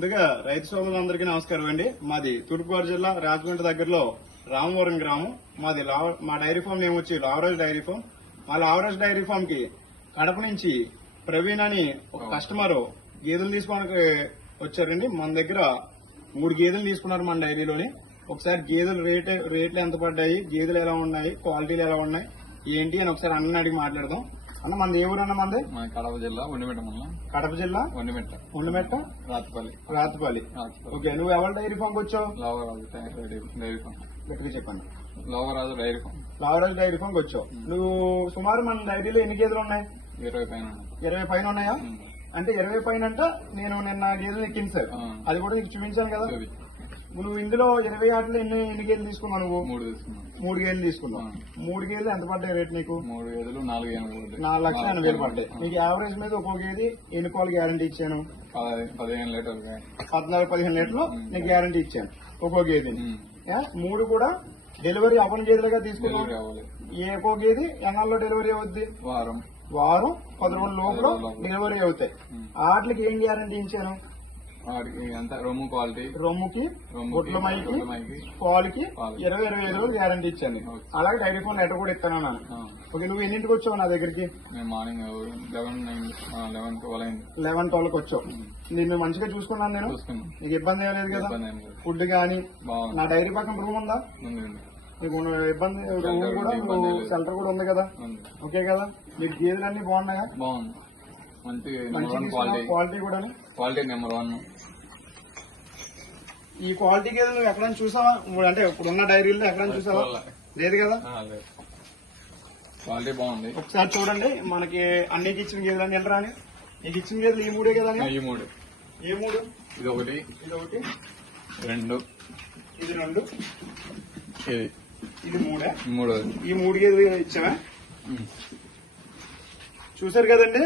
ముందుగా రైతు సోదరులందరికీ నమస్కారం అండి. మాది తూర్పుగోదావరి జిల్లా రాజమండ్రి దగ్గరలో రామవరం గ్రామం. మాది లావ- మా డైరీ ఫామ్ నేమ్ వచ్చి లావరాజ్ డైరీ ఫామ్. మా లావరాజ్ డైరీ ఫామ్కి కడప నుంచి ప్రవీణ్ అని ఒక కస్టమర్ గేదెలు తీసుకోవడానికి వచ్చారండి. మన దగ్గర మూడు గేదెలు తీసుకున్నారు మన డైరీలోని. ఒకసారి గేదెలు రేట్ రేట్లు ఎంత పడ్డాయి గేదెలు ఎలా ఉన్నాయి క్వాలిటీలు ఎలా ఉన్నాయి ఏంటి అని ఒకసారి అన్న అడిగి మాట్లాడదాం. అన్న మనది ఏ ఊరు అన్న మన కడప జిల్లా ఒండిమిట్ట మండలం. కడప జిల్లా? ఒండిమిట్ట. ఉండమెట్ట రాతిపల్లి. రాతపల్లి. ఓకే నువ్వు ఎవరి డైరీ ఫామ్ వచ్చావు? లోవరాజు డైరీ ఫామ్ గట్టిగా చెప్పండి. Lovaraju dairy farm. Lavaraj dairy farm వచ్చావు. నువ్వు సుమారు మన డైరీలో ఎన్ని గేదెలు ఉన్నాయి? ఇరవై పైన. ఇరవై పైన ఉన్నాయా. అంటే ఇరవై పైన అంటే నేను నిన్న గేదెలు ఎక్కింది సార్. ఆ. అది కూడా నీకు చూపించాను కదా. నువ్వు ఇందులో ఇరవై ఆటలు ఎన్ని ఎన్ని గేదెలు తీసుకున్నావు నువ్వు మూడు తీసుకున్నాం మూడు గేదెలు తీసుకున్నావు. మూడు గేదెలు ఎంత పడ్డాయి రేట్ నీకు మూడు గేదెలు నాలుగు ఎనభై. నాలుగు లక్షల ఎనభై వేలు పడ్డాయి. నీకు యావరేజ్ మీద ఒక్కో గేది ఎన్ని పాలు గ్యారంటీ ఇచ్చాను పది- పదిహేను లీటర్లు పద్నాలుగు పదిహేను లీటర్లు. నీకు గ్యారంటీ ఇచ్చాను ఒక్కో. ఏ? మూడు కూడా డెలివరీ అవని గేదెలుగా తీసుకున్నావు ఏ ఒక్కో గేది ఎన్నాల్లో డెలివరీ అవుద్ది వారం వారం పది రోజుల లోపల. డెలివరీ అవుతాయి. వాటికి ఏం గ్యారంటీ ఇచ్చాను రొమ్ము క్వాలిటీ. రొమ్ముకి రొమ్ముకి, గుట్ల మైకి గుడ్లమైకి, పాలకి. ఇరవై ఇరవై ఐదు రోజులు గ్యారంటీ ఇచ్చాను. అలాగే డైరీ ఫోన్ లెటర్ కూడా ఇస్తాను అన్నాను. ఓకే నువ్వు ఎన్నింటికి వచ్చావు నా దగ్గరికి? Morning eleven eleven twelve eleven ట్వెల్వ్కి వచ్చావు. నేను మంచిగా చూసుకున్నాను నేను. నీకు ఇబ్బంది ఏం లేదు కదా? ఫుడ్ కానీ నా డైరీ పక్కన రూమ్ ఉందా? నీకు ఇబ్బంది రూమ్ కూడా. షెల్టర్ కూడా ఉంది కదా? ఓకే కదా? నీకు గేదెలు అన్ని బాగున్నాయా? బాగుంది. మంచి నెంబర్ మంచి వన్ క్వాలిటీ క్వాలిటీ కూడా క్వాలిటీ నెంబర్ వన్ ఈ క్వాలిటీ గేదెలు నువ్వు ఎక్కడైనా చూసావా? ఇప్పుడు అంటే ఇప్పుడున్న డైరీలో ఎక్కడైనా చూసావా? లేదు కదా? క్వాలిటీ బాగుంది. ఒకసారి చూడండి. మనకి అన్నికి ఇచ్చిన గేదెలు అని ఎంటరా అని నీకు ఇచ్చిన గేదెలు ఈ మూడే కదా? ఈ మూడు. ఏ మూడు? ఇది ఒకటి ఇది ఒకటి రెండు. ఇది రెండు. ఇది. ఇది మూడే. మూడోది. ఈ మూడు గేదెలు ఇచ్చావా. చూసారు కదండి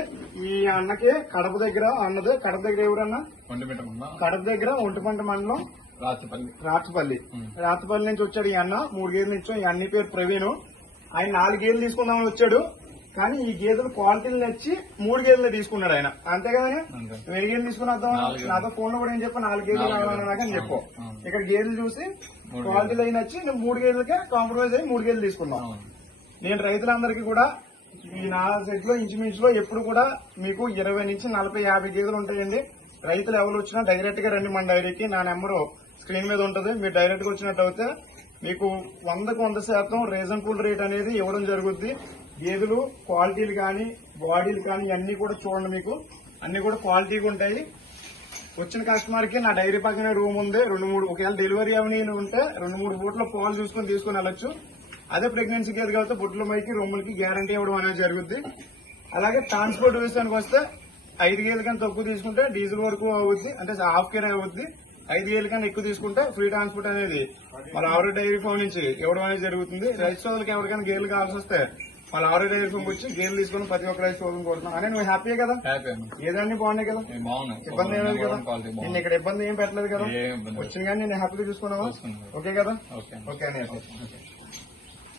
ఈ అన్నకి కడప దగ్గర అన్నది కడప దగ్గర ఎవరన్నా? కడప దగ్గర ఒంటిపంట మండలం రాచపల్లి. రాచపల్లి. రాచపల్లి నుంచి వచ్చాడు ఈ అన్న మూడు గేదెలు ఇచ్చాం ఈ అన్ని పేరు ప్రవీణ్. ఆయన నాలుగు గేదెలు తీసుకుందామని వచ్చాడు. కానీ ఈ గేదెలు క్వాలిటీలు నచ్చి మూడు గేదెలు తీసుకున్నాడు ఆయన. అంతే నువ్వు ఎన్ని గేదెలు తీసుకున్నావు నాలుగు. నాతో ఫోన్లో కూడా ఏం చెప్పు? నాలుగు. గేదెలు. కావాలన్నాకని చెప్పు. ఇక్కడ గేదెలు చూసి క్వాలిటీలు అయి నచ్చి మూడు గేదెలకే కాంప్రమైజ్ అయ్యి మూడు గేదెలు తీసుకున్నావు. అవును. నేను రైతులందరికీ కూడా ఈ నాలుగు సెట్లో ఇంచుమించులో ఎప్పుడు కూడా మీకు ఇరవై నుంచి నలభై యాభై గేదెలు ఉంటాయండి. రైతులు ఎవరు వచ్చినా డైరెక్ట్గా రండి మన డైరీకి. నా నెంబరు స్క్రీన్ మీద ఉంటుంది. మీరు డైరెక్ట్గా వచ్చినట్టు అయితే మీకు వందకు వంద శాతం రీజనబుల్ రేట్ అనేది ఇవ్వడం జరుగుద్ది. గేదెలు క్వాలిటీలు కానీ బాడీలు కానీ అన్ని కూడా చూడండి మీకు. అన్ని కూడా క్వాలిటీగా ఉంటాయి. వచ్చిన కస్టమర్కి నా డైరీ పక్కనే రూమ్ ఉంది. రెండు మూడు ఒకవేళ డెలివరీ అవని ఉంటే రెండు మూడు బూట్ల పాలు చూసుకొని తీసుకుని వెళ్ళొచ్చు. అదే ప్రెగ్నెన్సీ కేర్ కాబట్టి బుట్ల మైకి రొమ్ములకి గ్యారంటీ ఇవ్వడం అనేది జరుగుద్ది. అలాగే ట్రాన్స్పోర్ట్ విషయానికి వస్తే ఐదు వేల కన్నా తక్కువ తీసుకుంటే డీజిల్ వరకు అవుద్ది. అంటే హాఫ్ కేర్ అవుద్ది. ఐదు వేల కన్నా ఎక్కువ తీసుకుంటే ఫ్రీ ట్రాన్స్పోర్ట్ అనేది మన ఆరో డైరీ ఫామ్ నుంచి ఇవ్వడం అనేది జరుగుతుంది. రైతు సోదరులకు ఎవరికైనా గేర్లు కావాల్సి వస్తే వాళ్ళ ఆరో డైరీ ఫామ్ వచ్చి గేర్లు తీసుకొని ప్రతి ఒక్క రైతు సోదరుని కోరుతున్నాను అనే నువ్వు హ్యాపీ కదా? ఏదన్నీ బాగున్నాయి కదా? ఇబ్బంది ఏం కదా? బాగుంది. ఇక్కడ ఇబ్బంది ఏం పెట్టలేదు కదా. వచ్చిన కానీ నేను హ్యాపీగా చూసుకున్నావా. ఓకే కదా? ఓకే.